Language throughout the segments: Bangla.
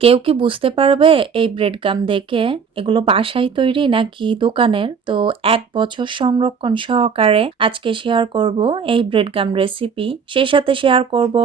কেউ কি বুঝতে পারবে এই ব্রেড গাম দেখে? এগুলো বাসায় তৈরি নাকি দোকানের? তো এক বছর সংরক্ষণ সহকারে আজকে শেয়ার করব এই ব্রেড গাম রেসিপি সেই সাথে শেয়ার করব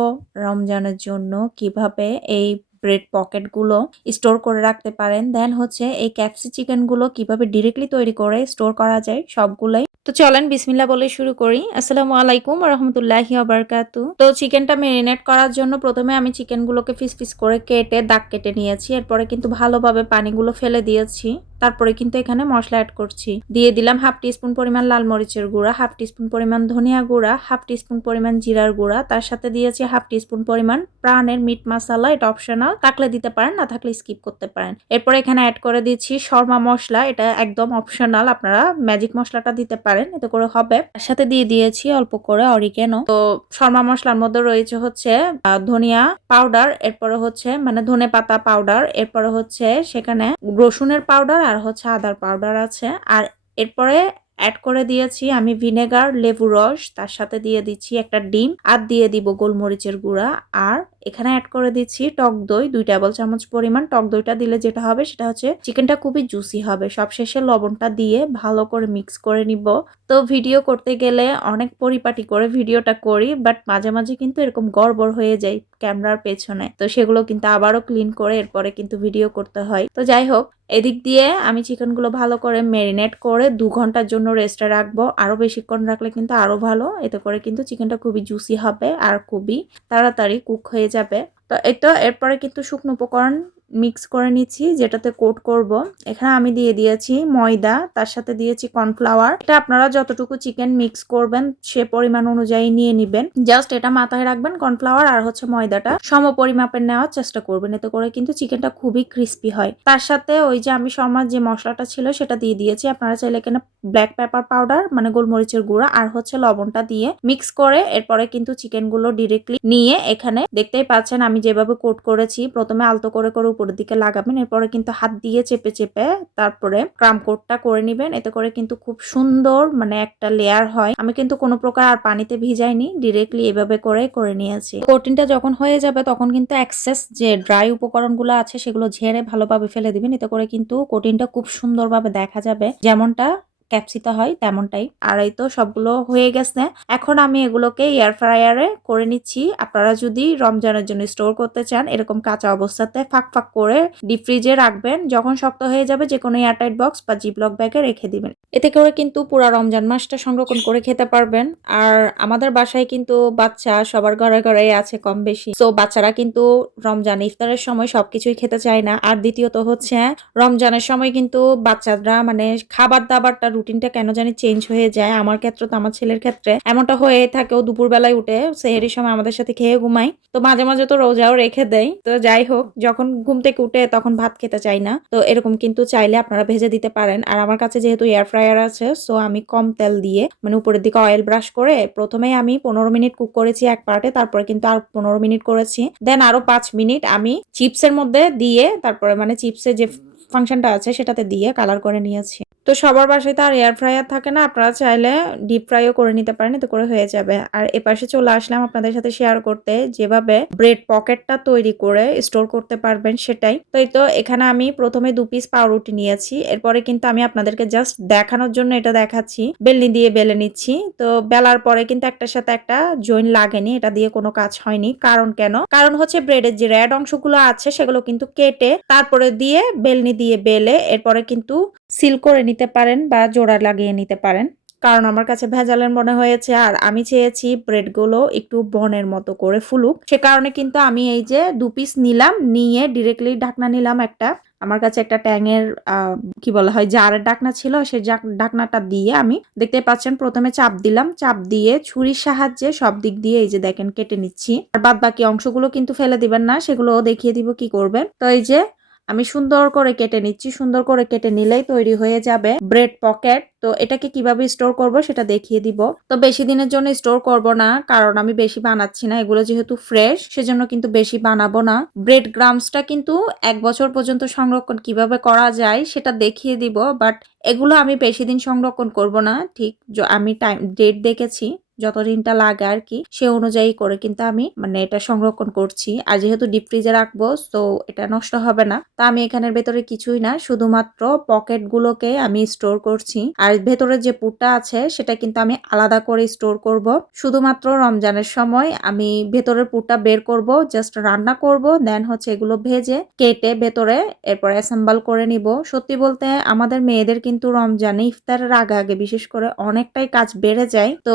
রমজানের জন্য কীভাবে এই ব্রেড পকেটগুলো স্টোর করে রাখতে পারেন। দেন হচ্ছে এই ক্যাপসি চিকেনগুলো কীভাবে ডিরেক্টলি তৈরি করে স্টোর করা যায়, সবগুলোই তো চলেন বিসমিল্লা বলে শুরু করি। আসসালামু আলাইকুম রহমতুল্লাহি আবরকাতু তো চিকেনটা মেরিনেট করার জন্য প্রথমে আমি চিকেনগুলোকে ফিস ফিস করে কেটে, দাগ কেটে নিয়েছি। এরপরে কিন্তু ভালোভাবে পানিগুলো ফেলে দিয়েছি। তারপরে কিন্তু এখানে মশলা অ্যাড করছি। দিয়ে দিলাম হাফ টিস্পুন পরিমাণ লাল মরিচের গুঁড়া হাফ টিস্পুন পরিমাণ ধনিয়া গুঁড়া হাফ টিস্পুন পরিমাণ জিরার গুঁড়া। তার সাথে দিয়েছি হাফ টিস্পুন পরিমাণ প্রাণের মিট মশলা এটা অপশনাল থাকলে দিতে পারেন, না থাকলে স্কিপ করতে পারেন। এরপর এখানে অ্যাড করে দিচ্ছি শর্মা মশলা, এটা একদম অপশনাল আপনারা ম্যাজিক মশলাটা দিতে পারেন, এতে করে হবে। তার সাথে দিয়ে দিয়েছি অল্প করে অরিগেনো তো শর্মা মশলার মধ্যে রয়েছে হচ্ছে ধনিয়া পাউডার এরপরে হচ্ছে মানে ধনে পাতা পাউডার এরপরে হচ্ছে সেখানে রসুনের পাউডার আর হচ্ছে আদার পাউডার আছে। আর এরপরে অ্যাড করে দিয়েছি আমি ভিনেগার লেবু রস, তার সাথে দিয়ে দিচ্ছি একটা ডিম, আর দিয়ে দিব গোলমরিচের গুঁড়া, আর এখানে অ্যাড করে দিচ্ছি টক দই, দুই টেবিল চামচ পরিমাণ। টক দইটা দিলে যেটা হবে সেটা হচ্ছে চিকেনটা খুবই জুসি হবে। সবশেষে লবণটা দিয়ে ভালো করে মিক্স করে নিব। তো ভিডিও করতে গেলে অনেক পরিপাটি করে ভিডিওটা করি বাট মাঝে মাঝে কিন্তু এরকম গড়বড় হয়ে যায় ক্যামেরার পেছনে। তো সেগুলো কিন্তু আবারও ক্লিন করে এরপরে কিন্তু ভিডিও করতে হয়। তো যাই হোক, এদিক দিয়ে আমি চিকেনগুলো ভালো করে ম্যারিনেট করে দু ঘণ্টার জন্য রেস্টে রাখব। আরও বেশিক্ষণ রাখলে কিন্তু আরও ভালো। এতে করে কিন্তু চিকেনটা খুবই জুসি হবে আর খুবই তাড়াতাড়ি কুক হয়ে যাবে। তো এটা এরপরে কিন্তু শুকনো উপকরণ মিক্স করে নিচ্ছি, যেটাতে কোট করব। এখানে আমি দিয়ে দিয়েছি ময়দা, তার সাথে দিয়েছি কর্নফ্লাওয়ার। এটা আপনারা যতটুকু চিকেন মিক্স করবেন, সে পরিমাণ অনুযায়ী নিয়ে নেবেন। জাস্ট এটা মাথায় রাখবেন কর্নফ্লাওয়ার আর হচ্ছে ময়দাটা। সম পরিমাপের নেওয়ার চেষ্টা করবেন, এতে করে কিন্তু চিকেনটা খুবই ক্রিস্পি হয়। তার সাথে ওই যে আমি সমাজ যে মশলাটা ছিল, সেটা দিয়ে দিয়েছি। আপনারা চাইলে এখানে ব্ল্যাক পেপার পাউডার মানে গোলমরিচের গুঁড়া আর হচ্ছে লবণটা দিয়ে মিক্স করে এরপরে কিন্তু চিকেনগুলো ডিরেক্টলি নিয়ে এখানে দেখতেই পাচ্ছেন আমি যেভাবে কোট করেছি। প্রথমে আলতো করে করে উপরের দিকে লাগাবেন, এরপরে কিন্তু হাত দিয়ে চেপে চেপে তারপরে ক্রাম কোটটা করে নেবেন। এতে করে কিন্তু খুব সুন্দর মানে একটা লেয়ার হয়। আমি কিন্তু কোনো প্রকার আর পানিতে ভিজাইনি ডিরেক্টলি এভাবে করে করে নিয়েছি। কোটিনটা যখন হয়ে যাবে তখন কিন্তু অ্যাক্সেস যে ড্রাই উপকরণগুলো আছে সেগুলো ঝেড়ে ভালোভাবে ফেলে দিবেন। এতে করে কিন্তু কোটিনটা খুব সুন্দরভাবে দেখা যাবে। যেমনটা ক্যাপসিতে হয় তেমনটাই। আর এই তো সবগুলো হয়ে গেছে। এখন আমি এগুলোকে এয়ার ফ্রায়ারে করে নিচ্ছি। আপনারা যদি রমজানের জন্য স্টোর করতে চান, এরকম কাঁচা অবস্থাতে ফাঁক ফাঁক করে ডিপ ফ্রিজে রাখবেন। যখন শক্ত হয়ে যাবে যে কোনো এয়ারটাইট বক্স বা জিপলক ব্যাগে রেখে দিবেন। এতে করে কিন্তু পুরো রমজান মাসটা সংরক্ষণ করে খেতে পারবেন। আর আমাদের বাসায় কিন্তু বাচ্চা সবার ঘরে ঘরে আছে কম বেশি। তো বাচ্চারা কিন্তু রমজান ইফতারের সময় সবকিছুই খেতে চায় না। আর দ্বিতীয়ত হচ্ছে, রমজানের সময় কিন্তু বাচ্চারা মানে খাবার দাবারটা রুটিনটা কেন জানি চেঞ্জ হয়ে যায়। আমার ক্ষেত্রে তো আমার ছেলের ক্ষেত্রে এমনটা হয়ে থাকে, ও দুপুরবেলায় উঠে সেহেরির সময় আমাদের সাথে খেয়ে ঘুমাই তো মাঝে মাঝে তো রোজাও রেখে দেয়। তো যাই হোক, যখন ঘুম থেকে উঠে তখন ভাত খেতে চাই না। তো এরকম কিন্তু চাইলে আপনারা ভেজে দিতে পারেন। আর আমার কাছে যেহেতু এয়ার ফ্রায়ার আছে সো আমি কম তেল দিয়ে মানে উপরের দিকে অয়েল ব্রাশ করে প্রথমেই আমি পনেরো মিনিট কুক করেছি এক পার্টে, তারপরে কিন্তু আর পনেরো মিনিট করেছি। দেন আরও পাঁচ মিনিট আমি চিপসের মধ্যে দিয়ে, তারপরে মানে চিপসের যে ফাংশনটা আছে সেটাতে দিয়ে কালার করে নিয়েছি। তো সবার বাসায় তো আর এয়ার ফ্রায়ার থাকে না, আপনারা চাইলে ডিপ ফ্রাইও করে নিতে পারেন, এতে করে হয়ে যাবে। আর এপাশে চলে আসলাম আপনাদের সাথে শেয়ার করতে, যেভাবে ব্রেড পকেটটা তৈরি করে স্টোর করতে পারবেন সেটাই। তো তো এখানে আমি প্রথমে দু পিস পাউরুটি নিয়েছি, এরপরে কিন্তু আমি আপনাদেরকে জাস্ট দেখানোর জন্য এটা দেখাচ্ছি। বেলনি দিয়ে বেলে নিচ্ছি, তো বেলার পরে কিন্তু একটার সাথে একটা জয়েন লাগেনি, এটা দিয়ে কোনো কাজ হয়নি। কারণ কেন? কারণ হচ্ছে ব্রেডের যে রেড অংশগুলো আছে, সেগুলো কিন্তু কেটে তারপরে দিয়ে বেলনি দিয়ে বেলে, এরপরে কিন্তু সিল করে নিতে পারেন বা জোড়া লাগিয়ে নিতে পারেন। কারণ আমার কাছে ভেজালের মনে হয়েছে আর আমি চেয়েছি ব্রেডগুলো একটু বনের মতো করে ফুলুক। সে কারণে কিন্তু আমি এই যে দু পিস নিলাম নিয়ে ডিরেক্টলি ঢাকনা নিলাম একটা। আমার কাছে একটা ট্যাঙের আহ, কি বলা হয় জারের ডাকনা ছিল সেই ডাকনাটা দিয়ে আমি দেখতে পাচ্ছেন প্রথমে চাপ দিলাম। চাপ দিয়ে ছুরির সাহায্যে সব দিক দিয়ে এই যে দেখেন কেটে নিচ্ছি। আর বাদ বাকি অংশগুলো কিন্তু ফেলে দিবেন না সেগুলো দেখিয়ে দিব কি করবেন। তো এই যে আমি সুন্দর করে কেটে নিচ্ছি, সুন্দর করে কেটে নিলেই তৈরি হয়ে যাবে ব্রেড পকেট। তো এটাকে কীভাবে স্টোর করব সেটা দেখিয়ে দিব। তো বেশি দিনের জন্য স্টোর করব না, কারণ আমি বেশি বানাচ্ছি না, এগুলো যেহেতু ফ্রেশ, সেজন্য কিন্তু বেশি বানাবো না। ব্রেড গ্রামসটা কিন্তু এক বছর পর্যন্ত সংরক্ষণ কীভাবে করা যায় সেটা দেখিয়ে দিব, বাট এগুলো আমি বেশি দিন সংরক্ষণ করব না। ঠিক আমি টাইম, ডেট দেখেছি। যত দিনটা লাগে আর কি, সে অনুযায়ী করে কিন্তু আমি মানে এটা সংরক্ষণ করছি। আর যেহেতু ডিপ ফ্রিজে রাখব তো এটা নষ্ট হবে না। তা আমি এখানের ভেতরে কিছুই না, শুধুমাত্র পকেট গুলোকে আমি স্টোর করছি। আর ভেতরে যে পুরটা আছে, সেটা কিন্তু আমি আলাদা করে স্টোর করব। শুধুমাত্র রমজানের সময় আমি ভেতরের পুরটা বের করব জাস্ট রান্না করব দেন হচ্ছে এগুলো ভেজে কেটে ভেতরে এরপর অ্যাসেম্বল করে নিব। সত্যি বলতে আমাদের মেয়েদের কিন্তু রমজানে ইফতারের আগে আগে বিশেষ করে অনেকটাই কাজ বেড়ে যায়। তো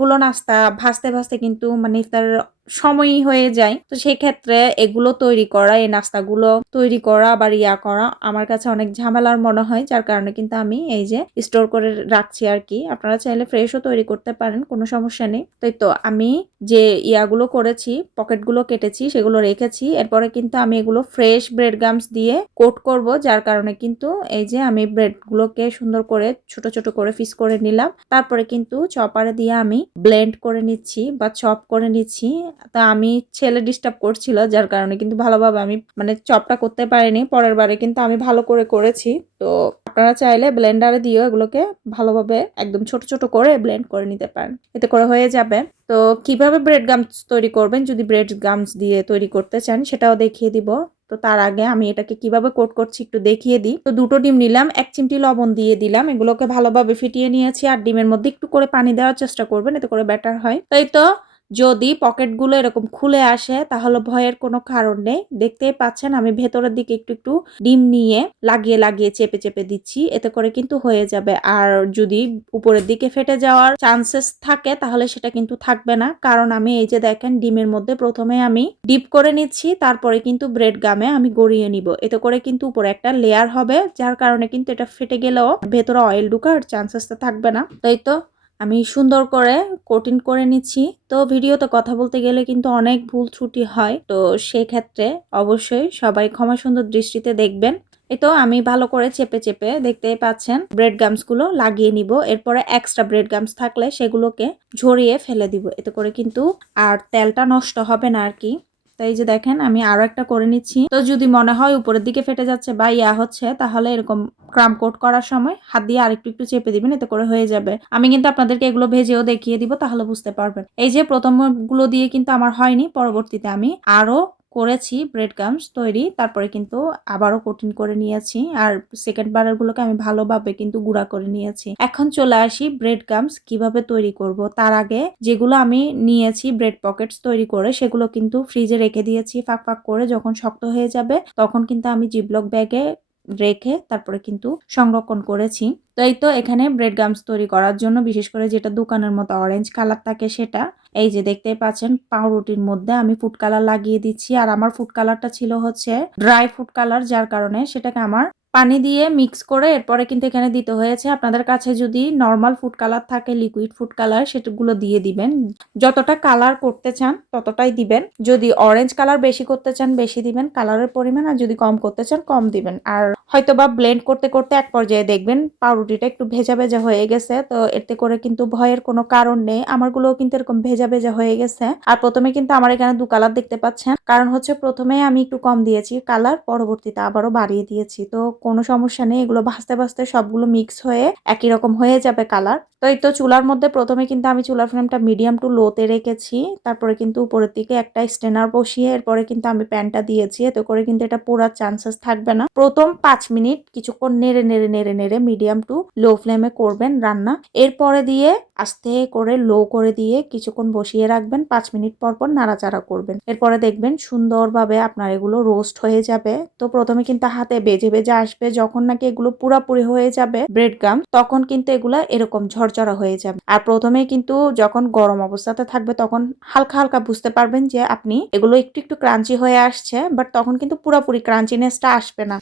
অনেকগুলো নাস্তা ভাজতে ভাজতে কিন্তু মানে ইফতারের সময়ই হয়ে যায়। তো সেই ক্ষেত্রে এগুলো তৈরি করা, এই নাস্তাগুলো তৈরি করা আবার ইয়া করা আমার কাছে অনেক ঝামেলার মনে হয়। যার কারণে কিন্তু আমি এই যে স্টোর করে রাখছি আর কি আপনারা চাইলে ফ্রেশও তৈরি করতে পারেন, কোনো সমস্যা নেই। তাই তো আমি যে ইয়াগুলো করেছি পকেটগুলো কেটেছি, সেগুলো রেখেছি। এরপরে কিন্তু আমি এগুলো ফ্রেশ ব্রেড গামস দিয়ে কোট করব, যার কারণে কিন্তু এই যে আমি ব্রেডগুলোকে সুন্দর করে ছোট ছোট করে ফিস করে নিলাম। তারপরে কিন্তু চপারে দিয়ে আমি ব্লেন্ড করে নিচ্ছি বা চপ করে নিচ্ছি। তা আমি ছেলে ডিস্টার্ব করছিল, যার কারণে কিন্তু ভালোভাবে আমি মানে চপটা করতে পারিনি। পরের বারে কিন্তু আমি ভালো করে করেছি। তো আপনারা চাইলে ব্লেন্ডারে দিয়েও এগুলোকে ভালোভাবে একদম ছোট ছোট করে ব্লেন্ড করে নিতে পারেন। এতে করে হয়ে যাবে। তো কীভাবে ব্রেড গামস তৈরি করবেন? যদি ব্রেড গামস দিয়ে তৈরি করতে চান, সেটাও দেখিয়ে দিব। তো তার আগে আমি এটাকে কীভাবে কোট করছি একটু দেখিয়ে দিই। তো দুটো ডিম নিলাম, এক চিমটি লবণ দিয়ে দিলাম। এগুলোকে ভালোভাবে ফিটিয়ে নিয়েছি। আর ডিমের মধ্যে একটু করে পানি দেওয়ার চেষ্টা করবেন, এতে করে ব্যাটার হয়। তাই তো যদি পকেটগুলো এরকম খুলে আসে, তাহলে ভয়ের কোনো কারণ নেই। দেখতেই পাচ্ছেন, আমি ভেতরের দিকে একটু একটু ডিম নিয়ে লাগিয়ে লাগিয়ে, চেপে চেপে দিচ্ছি। এতে করে কিন্তু হয়ে যাবে। আর যদি উপরের দিকে ফেটে যাওয়ার চান্সেস থাকে, তাহলে সেটা কিন্তু থাকবে না। কারণ আমি এই যে দেখেন, ডিমের মধ্যে প্রথমে আমি ডিপ করে নিচ্ছি, তারপরে কিন্তু ব্রেড গামে আমি গড়িয়ে নিব। এতে করে কিন্তু উপরে একটা লেয়ার হবে, যার কারণে কিন্তু এটা ফেটে গেলেও ভেতরে অয়েল ঢুকার চান্সেসটা থাকবে না। তাই তো আমি সুন্দর করে কোটিং করে নিচ্ছি। তো ভিডিওতে কথা বলতে গেলে কিন্তু অনেক ভুল ত্রুটি হয়। তো সেই ক্ষেত্রে অবশ্যই সবাই ক্ষমা সুন্দর দৃষ্টিতে দেখবেন। এই তো আমি ভালো করে চেপে চেপে দেখতেই পাচ্ছেন ব্রেড গামসগুলো লাগিয়ে নিব। এরপরে এক্সট্রা ব্রেড গামস থাকলে সেগুলোকে ঝরিয়ে ফেলে দিব। এতে করে কিন্তু আর তেলটা নষ্ট হবে না আর কি। তো এই যে দেখেন, আমি আরও একটা করে নিচ্ছি। তো যদি মনে হয় উপরের দিকে ফেটে যাচ্ছে বা ইয়া হচ্ছে, তাহলে এরকম ক্রাম কোট করার সময় হাত দিয়ে আরেকটু একটু চেপে দিবেন, এতে করে হয়ে যাবে। আমি কিন্তু আপনাদেরকে এগুলো ভেজেও দেখিয়ে দিব, তাহলে বুঝতে পারবেন। এই যে প্রথমগুলো দিয়ে কিন্তু আমার হয়নি, পরবর্তীতে আমি আরও করেছি ব্রেড গামস তৈরি, তারপরে কিন্তু আবারও কঠিন করে নিয়েছি। আর সেকেন্ড বারের গুলোকে আমি ভালোভাবে কিন্তু গুঁড়া করে নিয়েছি। এখন চলে আসি ব্রেড গামস কীভাবে তৈরি করব। তার আগে যেগুলো আমি নিয়েছি ব্রেড পকেটস তৈরি করে, সেগুলো কিন্তু ফ্রিজে রেখে দিয়েছি ফাঁক ফাঁক করে। যখন শক্ত হয়ে যাবে, তখন কিন্তু আমি জিবলক ব্যাগে রেখে তারপরে কিন্তু সংরক্ষণ করেছি। তো এই তো এখানে ব্রেড গামস তৈরি করার জন্য, বিশেষ করে যেটা দোকানের মতো অরেঞ্জ কালার থাকে সেটা। এই যে দেখতেই পাচ্ছেন, পাউরুটির মধ্যে আমি ফুড কালার লাগিয়ে দিচ্ছি। আর আমার ফুড কালারটা ছিল হচ্ছে ড্রাই ফুড কালার যার কারণে সেটাকে আমার পানি দিয়ে মিক্স করে এরপরে কিন্তু এখানে দিতে হয়েছে। আপনাদের কাছে যদি নর্মাল ফুড কালার থাকে লিকুইড ফুড কালার সেটাগুলো দিয়ে দিবেন। যতটা কালার করতে চান, ততটাই দিবেন। যদি অরেঞ্জ কালার বেশি করতে চান, বেশি দিবেন। কালারের পরিমাণ আর যদি কম করতে চান, কম দিবেন। আর হয়তো বা ব্লেন্ড করতে করতে এক পর্যায়ে দেখবেন পাউরুটিটা একটু ভেজা ভেজা হয়ে গেছে, তো এতে করে কিন্তু ভয়ের কোনো কারণ নেই। আমারগুলোও কিন্তু এরকম ভেজা ভেজা হয়ে গেছে। আর প্রথমে কিন্তু আমার এখানে দু কালার দেখতে পাচ্ছেন। কারণ হচ্ছে প্রথমে আমি একটু কম দিয়েছি কালার পরবর্তীতে আবারও বাড়িয়ে দিয়েছি। তো কোনো সমস্যা নেই, এগুলো ভাজতে ভাজতে সবগুলো মিক্স হয়ে একই রকম হয়ে যাবে কালার তো এই তো চুলার মধ্যে প্রথমে কিন্তু আমি চুলার ফ্লেমটা মিডিয়াম টু লোতে রেখেছি। তারপরে কিন্তু উপরের দিকে একটা স্টেনার বসিয়ে এরপরে কিন্তু আমি প্যানটা দিয়েছি। এতে করে কিন্তু এটা পোড়ার চান্সেস থাকবে না। প্রথম পাঁচ মিনিট কিছুক্ষণ নেড়ে নেড়ে নেড়ে নেড়ে মিডিয়াম টু লো ফ্লেমে করবেন রান্না। এরপরে দিয়ে আস্তে করে লো করে দিয়ে কিছুক্ষণ বসিয়ে রাখবেন। পাঁচ মিনিট পর পর নাড়াচাড়া করবেন। এরপরে দেখবেন সুন্দরভাবে আপনার এগুলো রোস্ট হয়ে যাবে। তো প্রথমে কিন্তু হাতে বেজে বেজে আসবে। যখন নাকি এগুলো পুরাপুরি হয়ে যাবে ব্রেড গাম তখন কিন্তু এগুলো এরকম ঝরঝরা হয়ে যাবে। আর প্রথমে কিন্তু যখন গরম অবস্থাতে থাকবে, তখন হালকা হালকা বুঝতে পারবেন যে আপনি এগুলো একটু একটু ক্রাঞ্চি হয়ে আসছে বাট তখন কিন্তু পুরাপুরি ক্রাঞ্চিনেসটা আসবে না।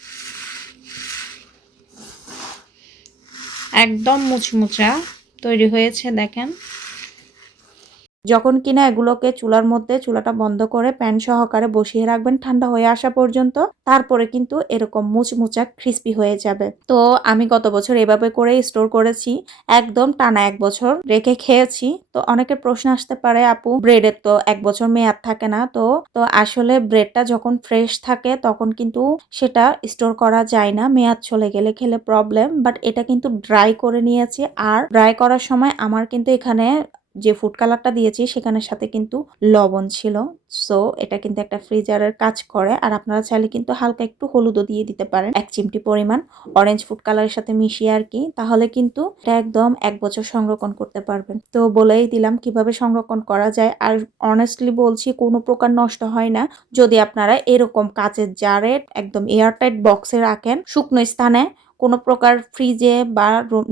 একদম মুচমুচা তৈরি হয়েছে দেখেন। যখন কিনা এগুলোকে চুলার মধ্যে, চুলাটা বন্ধ করে প্যান সহকারে বসিয়ে রাখবেন ঠান্ডা হয়ে আসা পর্যন্ত, তারপরে কিন্তু এরকম মুচমুচা ক্রিস্পি হয়ে যাবে। তো আমি গত বছর এভাবে করে স্টোর করেছি, একদম টানা এক বছর রেখে খেয়েছি। তো অনেকের প্রশ্ন আসতে পারে, আপু ব্রেডের তো এক বছর মেয়াদ থাকে না তো? তো আসলে ব্রেডটা যখন ফ্রেশ থাকে, তখন কিন্তু সেটা স্টোর করা যায় না, মেয়াদ চলে গেলে খেলে প্রবলেম বাট এটা কিন্তু ড্রাই করে নিয়েছি। আর ড্রাই করার সময় আমার কিন্তু এখানে যে ফুড কালারটা দিয়েছি সেখানের সাথে কিন্তু লবণ ছিল। সো এটা কিন্তু একটা ফ্রিজারের কাজ করে। আর আপনারা চাইলে কিন্তু হালকা একটু হলুদও দিয়ে দিতে পারেন। এক চিমটি পরিমাণ অরেঞ্জ ফুড কালারের সাথে মিশিয়ে আর কি, তাহলে কিন্তু এটা একদম এক বছর সংরক্ষণ করতে পারবেন। তো বলেই দিলাম কীভাবে সংরক্ষণ করা যায়। আর অনেস্টলি বলছি, কোনো প্রকার নষ্ট হয় না। যদি আপনারা এরকম কাচের জারে একদম এয়ারটাইট বক্সে রাখেন, শুকনো স্থানে কোনো প্রকার ফ্রিজে বা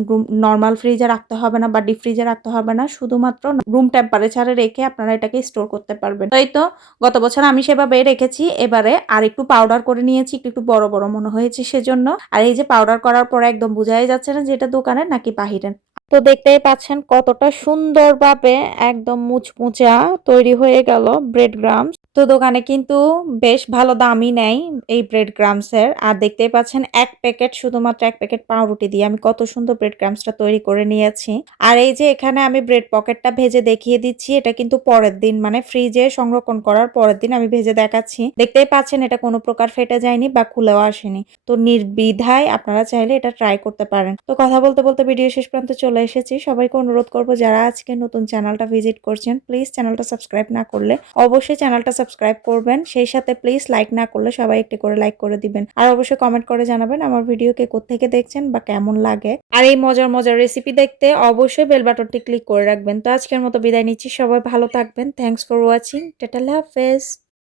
রুম নর্মাল ফ্রিজে রাখতে হবে না বা ডিপ ফ্রিজে রাখতে হবে না। শুধুমাত্র রুম টেম্পারেচারে রেখে আপনারা এটাকে স্টোর করতে পারবেন। তাই তো গত বছর আমি সেভাবে রেখেছি। এবারে আর একটু পাউডার করে নিয়েছি। একটু বড় বড় মনে হয়েছে সেজন্য। আর এই যে পাউডার করার পরে একদম বোঝাই যাচ্ছে না যে এটা দোকানের নাকি বাহিরের তো দেখতেই পাচ্ছেন কতটা সুন্দরভাবে একদম মুচমুচা তৈরি হয়ে গেল ব্রেড গ্রামস তো দোকানে কিন্তু বেশ ভালো দামই নেয় এই ব্রেড গ্রামসের আর দেখতেই পাচ্ছেন, এক প্যাকেট শুধুমাত্র এক প্যাকেট পাউরুটি দিয়ে আমি কত সুন্দর ব্রেড গ্রামসটা তৈরি করে নিয়েছি। আর এই যে এখানে আমি ব্রেড পকেটটা ভেজে দেখিয়ে দিচ্ছি, এটা কিন্তু পরের দিন মানে ফ্রিজে সংরক্ষণ করার পরের দিন আমি ভেজে দেখাচ্ছি। দেখতেই পাচ্ছেন, এটা কোনো প্রকার ফেটে যায়নি বা খুলেও আসেনি। তো নির্বিধায় আপনারা চাইলে এটা ট্রাই করতে পারেন। তো কথা বলতে বলতে ভিডিও শেষ পর্যন্ত চলে এসেছি। সবাইকে অনুরোধ করব, যারা আজকে নতুন চ্যানেলটা ভিজিট করছেন প্লিজ চ্যানেলটা সাবস্ক্রাইব না করলে অবশ্যই চ্যানেলটা সাবস্ক্রাইব করবেন। সেই সাথে প্লিজ লাইক না করলে সবাই একটি করে লাইক করে দিবেন। আর অবশ্যই কমেন্ট করে জানাবেন আমার ভিডিও কে কোথেকে দেখছেন বা কেমন লাগে। আর এই মজার মজার রেসিপি দেখতে অবশ্যই বেল বাটনটি ক্লিক করে রাখবেন। তো আজকের মতো বিদায় নিচ্ছি। সবাই ভালো থাকবেন। থ্যাংকস ফর ওয়াচিং টেটাল হাফেজ।